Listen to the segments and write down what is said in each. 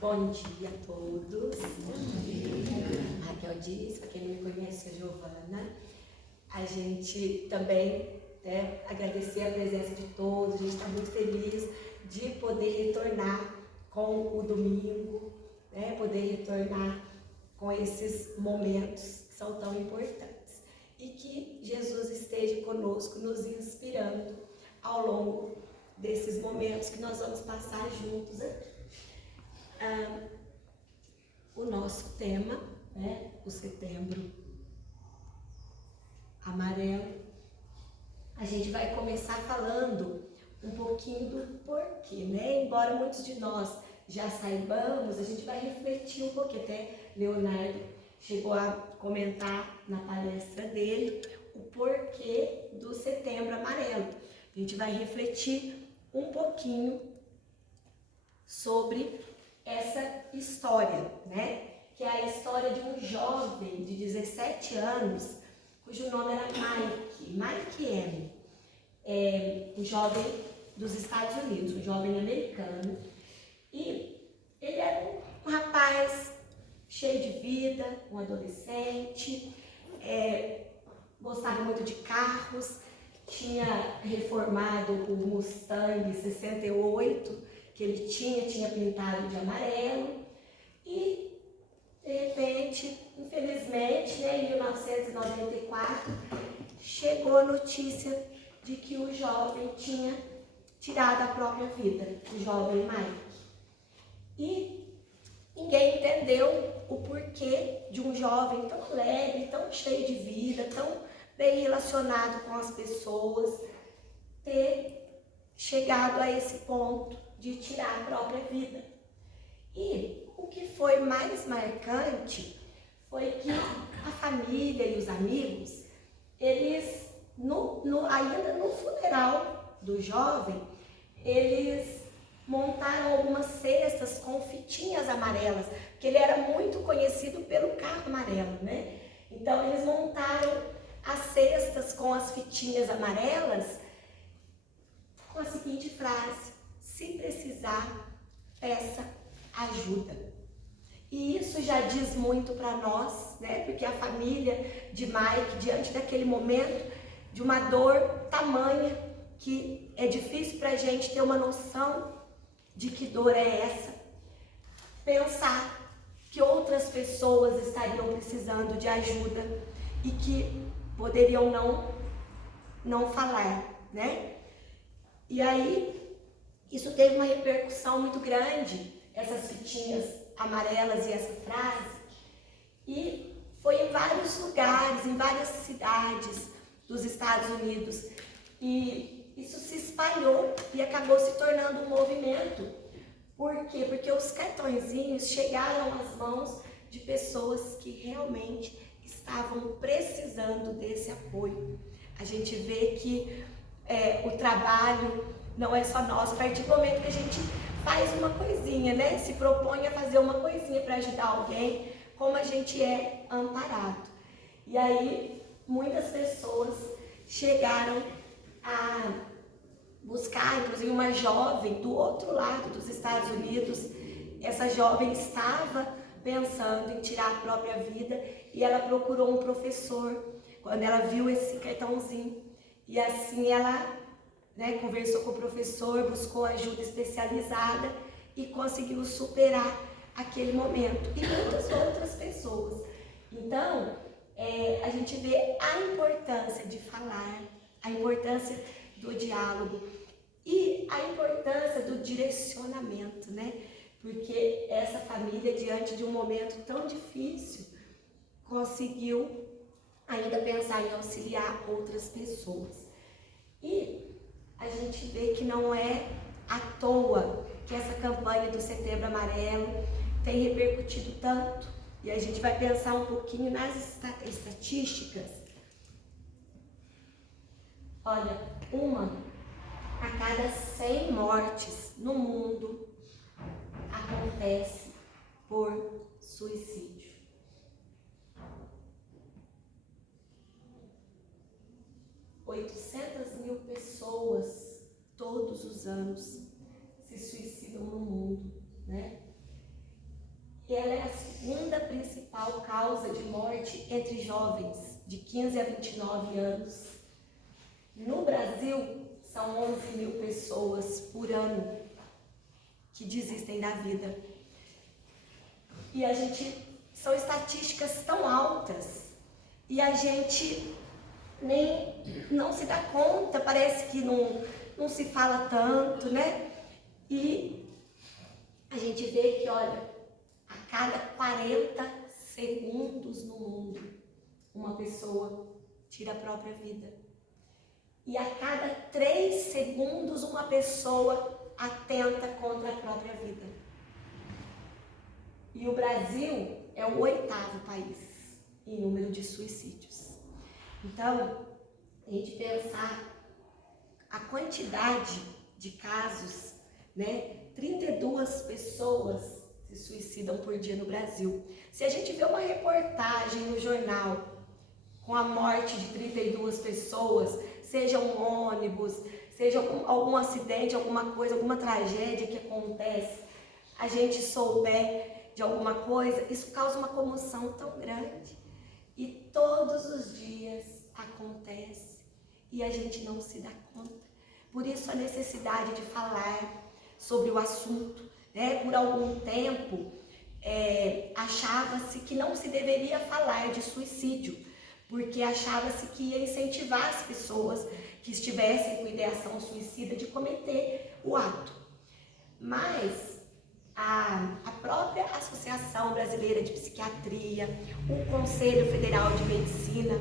Bom dia a todos. Bom dia. Raquel Dias, para quem não me conhece, é Giovana. A gente também agradecer a presença de todos, a gente está muito feliz de poder retornar com o domingo, poder retornar com esses momentos que são tão importantes. E que Jesus esteja conosco, nos inspirando ao longo desses momentos que nós vamos passar juntos aqui. O nosso tema, o Setembro Amarelo, a gente vai começar falando um pouquinho do porquê, Embora muitos de nós já saibamos, a gente vai refletir um pouquinho. Até Leonardo chegou a comentar na palestra dele o porquê do Setembro Amarelo. A gente vai refletir um pouquinho sobre essa história, que é a história de um jovem de 17 anos, cujo nome era Mike M. Um jovem dos Estados Unidos, um jovem americano, e ele era um rapaz cheio de vida, um adolescente, gostava muito de carros, tinha reformado o Mustang 68, que ele tinha pintado de amarelo, e de repente, infelizmente, em 1994, chegou a notícia de que o jovem tinha tirado a própria vida, o jovem Mike. E ninguém entendeu o porquê de um jovem tão alegre, tão cheio de vida, tão bem relacionado com as pessoas, ter chegado a esse ponto de tirar a própria vida. E o que foi mais marcante foi que a família e os amigos, eles, ainda no funeral do jovem, eles montaram algumas cestas com fitinhas amarelas, porque ele era muito conhecido pelo carro amarelo, Então eles montaram as cestas com as fitinhas amarelas com a seguinte frase: se precisar, peça ajuda. E isso já diz muito para nós, Porque a família de Mike, diante daquele momento de uma dor tamanha, que é difícil para a gente ter uma noção de que dor é essa, pensar que outras pessoas estariam precisando de ajuda e que poderiam não falar, E aí, isso teve uma repercussão muito grande, essas fitinhas amarelas e essa frase, e foi em vários lugares, em várias cidades dos Estados Unidos, e isso se espalhou e acabou se tornando um movimento. Por quê? Porque os cartõezinhos chegaram às mãos de pessoas que realmente estavam precisando desse apoio. A gente vê que o trabalho não é só nosso. A partir do momento que a gente faz uma coisinha, se propõe a fazer uma coisinha para ajudar alguém, como a gente é amparado. E aí, muitas pessoas chegaram a buscar, inclusive uma jovem do outro lado dos Estados Unidos. Essa jovem estava pensando em tirar a própria vida e ela procurou um professor quando ela viu esse cartãozinho. E assim ela conversou com o professor, buscou ajuda especializada e conseguiu superar aquele momento. E muitas outras pessoas. Então, a gente vê a importância de falar, a importância do diálogo e a importância do direcionamento, Porque essa família, diante de um momento tão difícil, conseguiu ainda pensar em auxiliar outras pessoas. E a gente vê que não é à toa que essa campanha do Setembro Amarelo tem repercutido tanto. E a gente vai pensar um pouquinho nas estatísticas. Olha, uma a cada 100 mortes no mundo acontece por suicídio. 800.000 pessoas todos os anos se suicidam no mundo, entre jovens de 15 a 29 anos. No Brasil, são 11 mil pessoas por ano que desistem da vida. E são estatísticas tão altas e a gente não se dá conta, parece que não se fala tanto, né? E a gente vê que, olha, a cada 40 segundos no mundo, uma pessoa tira a própria vida. E a cada 3 segundos, uma pessoa atenta contra a própria vida. E o Brasil é o 8º país em número de suicídios. Então, a gente pensar a quantidade de casos, né? 32 pessoas se suicidam por dia no Brasil. Se a gente vê uma reportagem no jornal com a morte de 32 pessoas, seja um ônibus, seja algum acidente, alguma coisa, alguma tragédia que acontece, a gente souber de alguma coisa, isso causa uma comoção tão grande. E todos os dias acontece e a gente não se dá conta. Por isso a necessidade de falar sobre o assunto, né? Por algum tempo achava-se que não se deveria falar de suicídio, porque achava-se que ia incentivar as pessoas que estivessem com ideação suicida de cometer o ato. Mas a própria Associação Brasileira de Psiquiatria, o Conselho Federal de Medicina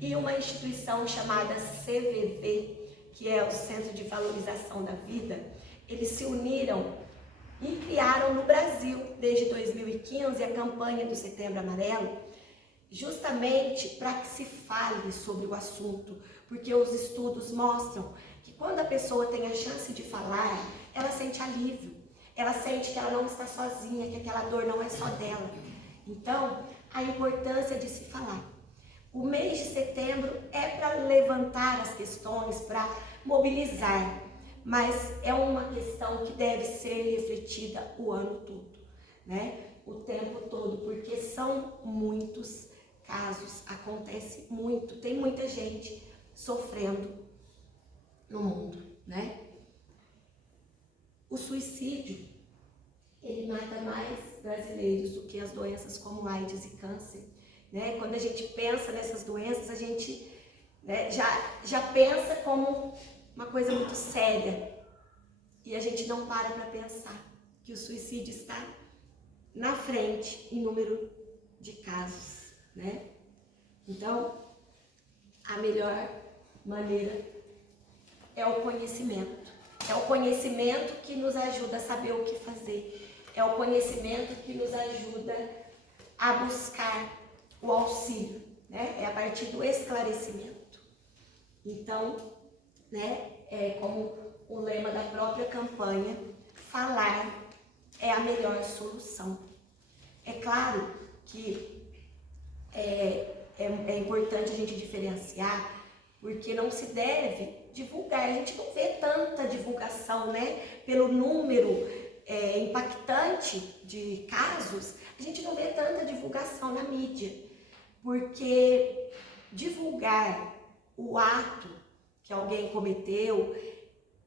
e uma instituição chamada CVV, que é o Centro de Valorização da Vida, eles se uniram e criaram no Brasil, desde 2015, a campanha do Setembro Amarelo, justamente para que se fale sobre o assunto, porque os estudos mostram que quando a pessoa tem a chance de falar, ela sente alívio, ela sente que ela não está sozinha, que aquela dor não é só dela. Então, a importância de se falar. O mês de setembro é para levantar as questões, para mobilizar, mas é uma questão que deve ser refletida o ano todo, né? O tempo todo, porque são muitos casos, acontece muito, tem muita gente sofrendo no mundo, né? O suicídio, ele mata mais brasileiros do que as doenças como AIDS e câncer, né? Quando a gente pensa nessas doenças, a gente, né, já pensa como uma coisa muito séria e a gente não para pensar que o suicídio está na frente em número de casos, né? Então, a melhor maneira é o conhecimento. É o conhecimento que nos ajuda a saber o que fazer. É o conhecimento que nos ajuda a buscar o auxílio, né? É a partir do esclarecimento. Então, né, é como o lema da própria campanha, falar é a melhor solução. É claro que é importante a gente diferenciar, porque não se deve divulgar. A gente não vê tanta divulgação, né? Pelo número impactante de casos, a gente não vê tanta divulgação na mídia, porque divulgar o ato que alguém cometeu,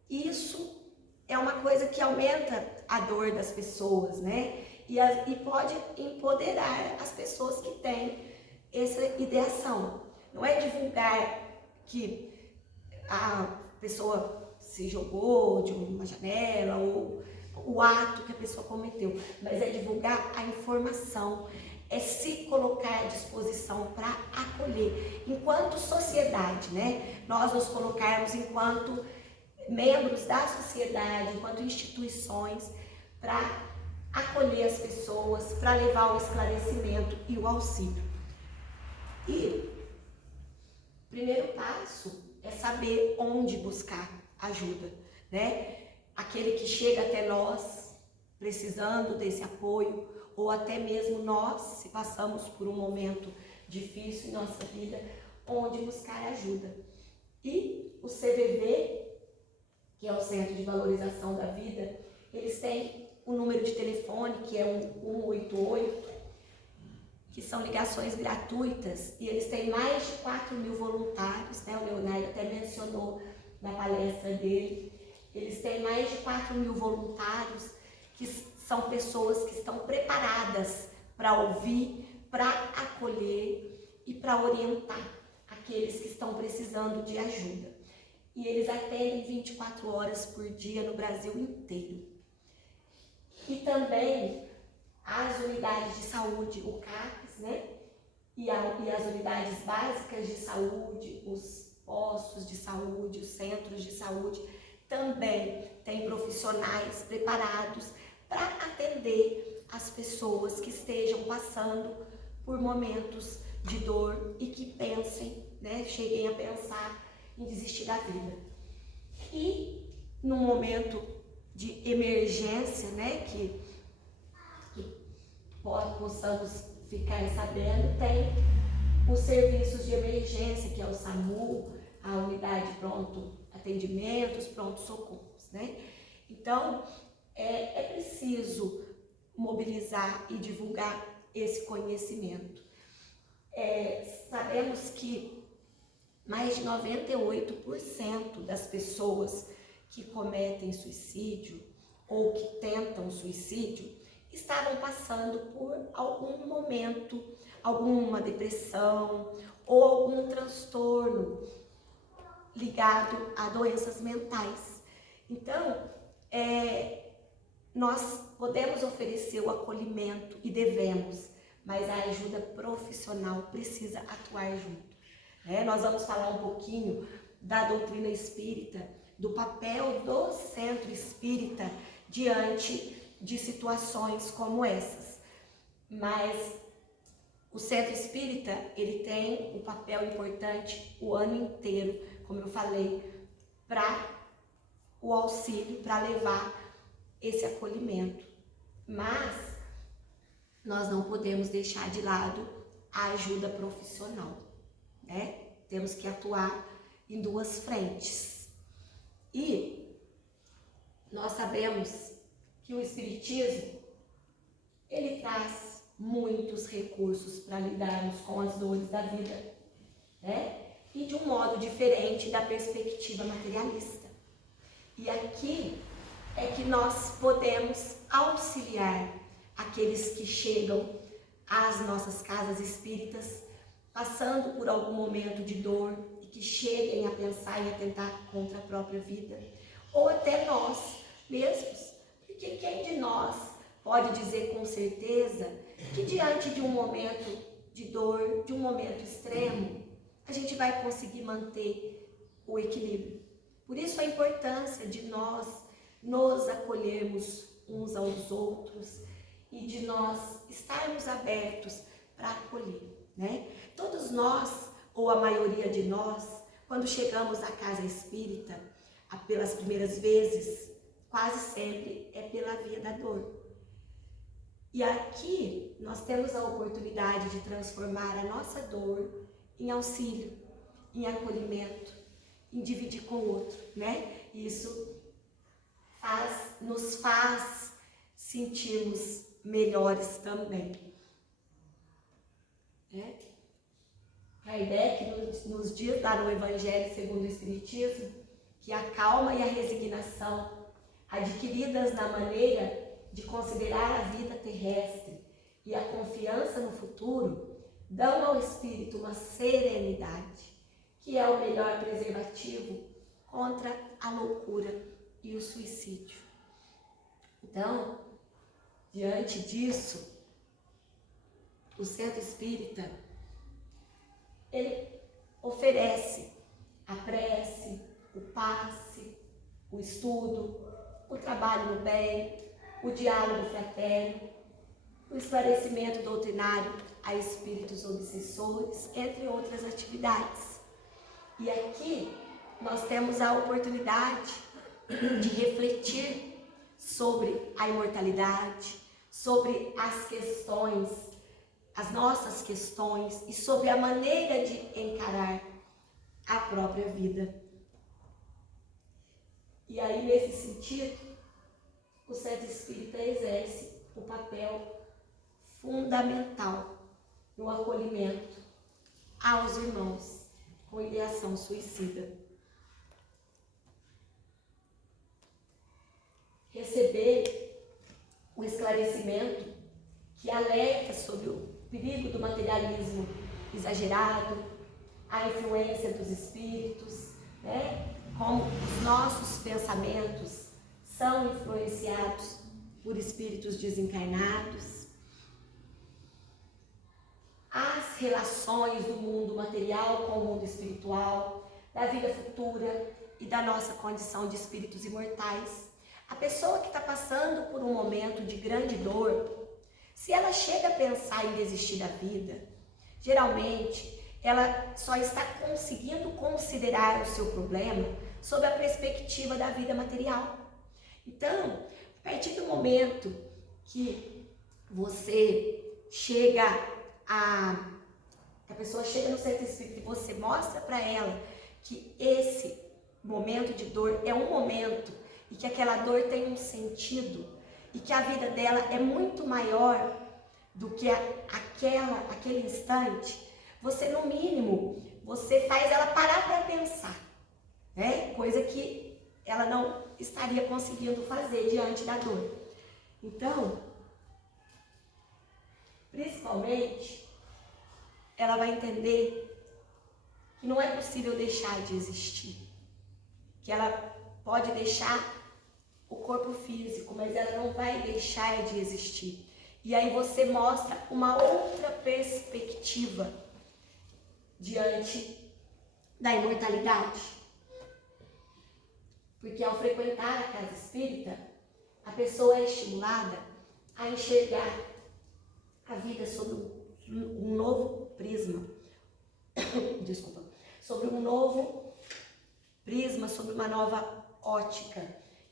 isso é uma coisa que aumenta a dor das pessoas, né? E pode empoderar as pessoas que têm essa ideação. Não é divulgar que a pessoa se jogou de uma janela ou o ato que a pessoa cometeu, mas é divulgar a informação, é se colocar à disposição para acolher. Enquanto sociedade, né? Nós nos colocarmos enquanto membros da sociedade, enquanto instituições, para acolher as pessoas, para levar o esclarecimento e o auxílio. E o primeiro passo é saber onde buscar ajuda, né? Aquele que chega até nós precisando desse apoio, ou até mesmo nós, se passamos por um momento difícil em nossa vida, onde buscar ajuda. E o CVV, que é o Centro de Valorização da Vida, eles têm um número de telefone que é 188, que são ligações gratuitas, e eles têm mais de 4.000 voluntários, né? O Leonardo até mencionou na palestra dele. Eles têm mais de 4.000 voluntários, que são pessoas que estão preparadas para ouvir, para acolher e para orientar aqueles que estão precisando de ajuda. E eles atendem 24 horas por dia no Brasil inteiro. E também as unidades de saúde, o CAPS, né? E as unidades básicas de saúde, os postos de saúde, os centros de saúde, também têm profissionais preparados para atender as pessoas que estejam passando por momentos de dor e que pensem, né, cheguem a pensar em desistir da vida. E no momento de emergência, né, que possamos ficar sabendo, tem os serviços de emergência, que é o SAMU, a unidade pronto atendimentos, pronto socorros, né? Então, é preciso mobilizar e divulgar esse conhecimento. Sabemos que mais de 98% das pessoas que cometem suicídio ou que tentam suicídio estavam passando por algum momento, alguma depressão ou algum transtorno ligado a doenças mentais. Então, nós podemos oferecer o acolhimento e devemos, mas a ajuda profissional precisa atuar junto. Nós vamos falar um pouquinho da doutrina espírita, do papel do centro espírita diante de situações como essas. Mas o centro espírita, ele tem um papel importante o ano inteiro, como eu falei, para o auxílio, para levar esse acolhimento. Mas nós não podemos deixar de lado a ajuda profissional, né? Temos que atuar em duas frentes. E nós sabemos que o Espiritismo, ele traz muitos recursos para lidarmos com as dores da vida, né? E de um modo diferente da perspectiva materialista. E aqui é que nós podemos auxiliar aqueles que chegam às nossas casas espíritas, passando por algum momento de dor e que cheguem a pensar e atentar contra a própria vida, ou até nós mesmos, porque quem de nós pode dizer com certeza que diante de um momento de dor, de um momento extremo, a gente vai conseguir manter o equilíbrio. Por isso a importância de nós nos acolhermos uns aos outros e de nós estarmos abertos para acolher, né? Todos nós, ou a maioria de nós, quando chegamos à casa espírita, pelas primeiras vezes, quase sempre é pela via da dor. E aqui nós temos a oportunidade de transformar a nossa dor em auxílio, em acolhimento, em dividir com o outro, né? Isso nos faz sentirmos melhores também. Kardec nos diz lá no Evangelho segundo o Espiritismo que a calma e a resignação adquiridas na maneira de considerar a vida terrestre e a confiança no futuro dão ao espírito uma serenidade que é o melhor preservativo contra a loucura e o suicídio. Então, diante disso, o centro espírita, ele oferece a prece, o passe, o estudo, o trabalho no bem, o diálogo fraterno, o esclarecimento doutrinário a espíritos obsessores, entre outras atividades. E aqui nós temos a oportunidade de refletir sobre a imortalidade, sobre as questões, as nossas questões e sobre a maneira de encarar a própria vida. E aí, nesse sentido, o centro espírita exerce o papel fundamental no acolhimento aos irmãos com ideação suicida. Receber o esclarecimento que alerta sobre o perigo do materialismo exagerado, a influência dos espíritos, né? Como os nossos pensamentos são influenciados por espíritos desencarnados, as relações do mundo material com o mundo espiritual, da vida futura e da nossa condição de espíritos imortais. A pessoa que está passando por um momento de grande dor, se ela chega a pensar em desistir da vida, geralmente ela só está conseguindo considerar o seu problema sob a perspectiva da vida material. Então, a partir do momento que você chega a pessoa chega no centro espírita e você mostra para ela que esse momento de dor é um momento e que aquela dor tem um sentido e que a vida dela é muito maior do que aquele instante, você no mínimo, você faz ela parar para pensar, né? Coisa que ela não estaria conseguindo fazer diante da dor. Então, principalmente, ela vai entender que não é possível deixar de existir, que ela pode deixar o corpo físico, mas ela não vai deixar de existir. E aí você mostra uma outra perspectiva diante da imortalidade. Porque ao frequentar a casa espírita, a pessoa é estimulada a enxergar a vida sob um novo prisma. Desculpa. Sobre um novo prisma, sobre uma nova ótica,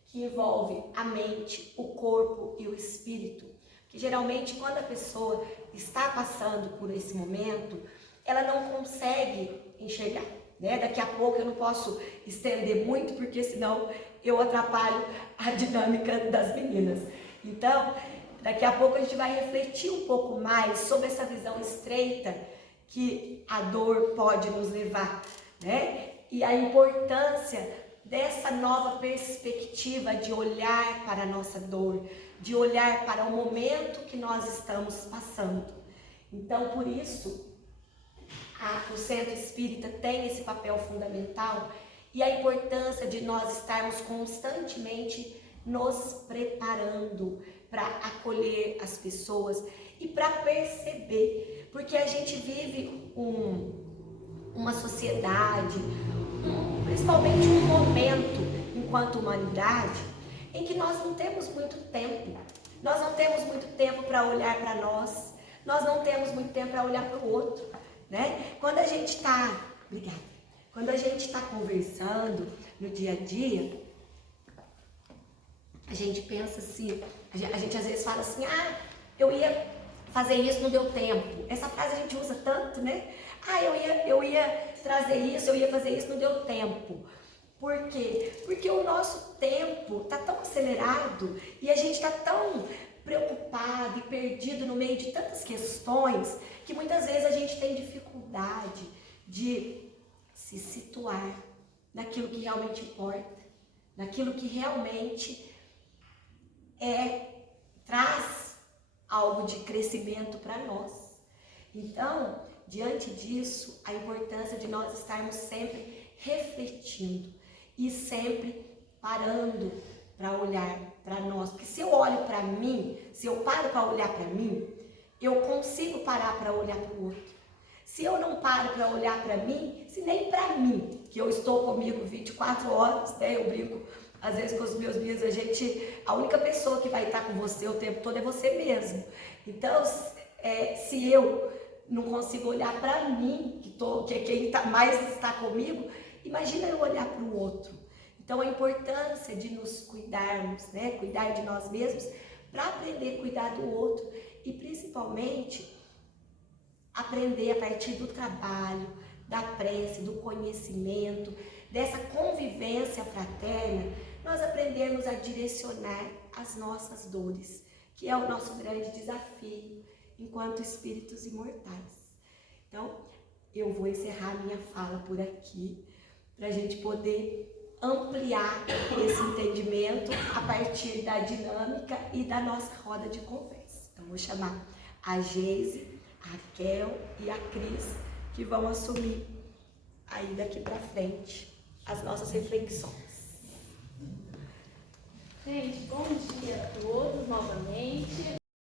que envolve a mente, o corpo e o espírito. Que geralmente quando a pessoa está passando por esse momento, ela não consegue enxergar, né? Daqui a pouco eu não posso estender muito, porque senão eu atrapalho a dinâmica das meninas. Então, daqui a pouco a gente vai refletir um pouco mais sobre essa visão estreita que a dor pode nos levar, né? E a importância dessa nova perspectiva de olhar para a nossa dor, de olhar para o momento que nós estamos passando. Então, por isso, o Centro Espírita tem esse papel fundamental e a importância de nós estarmos constantemente nos preparando para acolher as pessoas e para perceber, porque a gente vive uma sociedade, principalmente um momento enquanto humanidade, em que nós não temos muito tempo. Nós não temos muito tempo para olhar para nós, nós não temos muito tempo para olhar para o outro, né? Quando a gente está, quando a gente está conversando no dia a dia, a gente pensa assim, a gente às vezes fala assim, eu ia fazer isso, não deu tempo. Essa frase a gente usa tanto, né? Eu ia trazer isso, eu ia fazer isso, não deu tempo. Por quê? Porque o nosso tempo está tão acelerado e a gente está tão preocupado e perdido no meio de tantas questões que muitas vezes a gente tem dificuldade de se situar naquilo que realmente importa, naquilo que realmente traz algo de crescimento para nós. Então, diante disso, a importância de nós estarmos sempre refletindo e sempre parando para olhar para nós. Porque se eu olho para mim, se eu paro para olhar para mim, eu consigo parar para olhar para o outro. Se eu não paro para olhar para mim, se nem para mim, que eu estou comigo 24 horas, né, eu brinco às vezes com os meus guias, a única pessoa que vai estar com você o tempo todo é você mesmo. Então, se eu não consigo olhar para mim, que é quem mais está comigo, imagina eu olhar para o outro. Então, a importância de nos cuidarmos, né? Cuidar de nós mesmos, para aprender a cuidar do outro e, principalmente, aprender a partir do trabalho, da prece, do conhecimento, dessa convivência fraterna, nós aprendermos a direcionar as nossas dores, que é o nosso grande desafio, enquanto espíritos imortais. Então, eu vou encerrar minha fala por aqui, para a gente poder ampliar esse entendimento a partir da dinâmica e da nossa roda de conversa. Então, vou chamar a Geise, a Raquel e a Cris, que vão assumir aí daqui para frente as nossas reflexões. Gente, bom dia a todos novamente.